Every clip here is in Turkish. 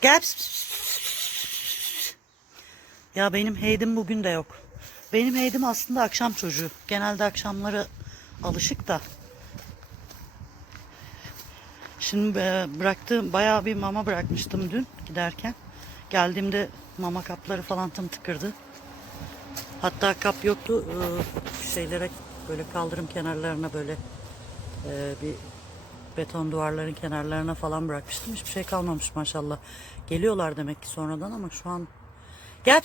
Gel. Ya benim Heydim bugün de yok. Benim Heydim aslında akşam çocuğu. Genelde akşamları alışık da. Şimdi e, bıraktığım bayağı bir mama bırakmıştım dün giderken. Geldiğimde mama kapları falan tım tıkırdı. Hatta kap yoktu. Ee, şeylere böyle kaldırım kenarlarına böyle e, bir beton duvarların kenarlarına falan bırakmıştım. Hiçbir şey kalmamış maşallah. Geliyorlar demek ki sonradan ama şu an gel.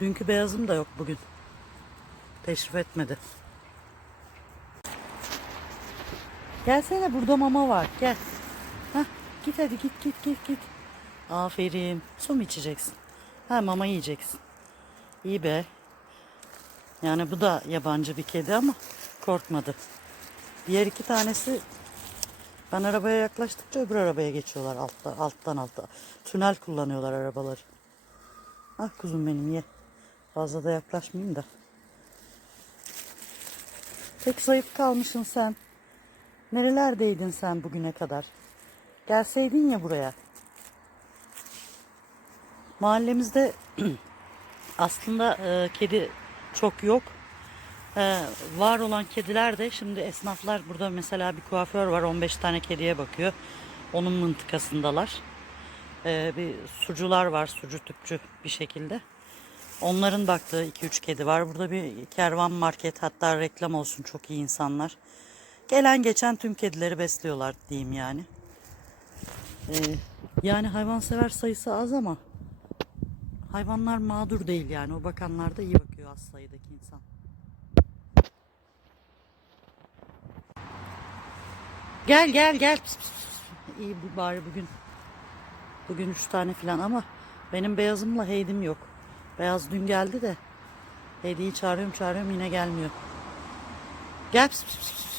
Dünkü beyazım da yok bugün. Teşrif etmedi. Gelsene burada mama var. Gel. Hah, git hadi git git git git. Aferin. Su mu içeceksin? Ha mama yiyeceksin. İyi be. Yani bu da yabancı bir kedi ama korkmadı. Diğer iki tanesi ben arabaya yaklaştıkça öbür arabaya geçiyorlar altta, alttan alta. Tünel kullanıyorlar arabaları. Ah kuzum benim ye. Fazla da yaklaşmayayım da. Pek zayıf kalmışsın sen. Nerelerdeydin sen bugüne kadar? Gelseydin ya buraya. Mahallemizde aslında e, kedi çok yok. E, var olan kediler de şimdi esnaflar burada mesela bir kuaför var 15 tane kediye bakıyor. Onun mıntıkasındalar. E, bir sucular var sucu tüpçü bir şekilde. Onların baktığı 2-3 kedi var. Burada bir kervan market hatta reklam olsun çok iyi insanlar. Gelen geçen tüm kedileri besliyorlar diyeyim yani. Ee, yani hayvansever sayısı az ama hayvanlar mağdur değil yani. O bakanlar da iyi bakıyor az sayıdaki insan. Gel gel gel. Pis, pis, pis. İyi bari bugün. Bugün üç tane falan ama benim beyazımla Heydim yok. Beyaz dün geldi de Heydi'yi çağırıyorum çağırıyorum yine gelmiyor. Gel pis, pis, pis.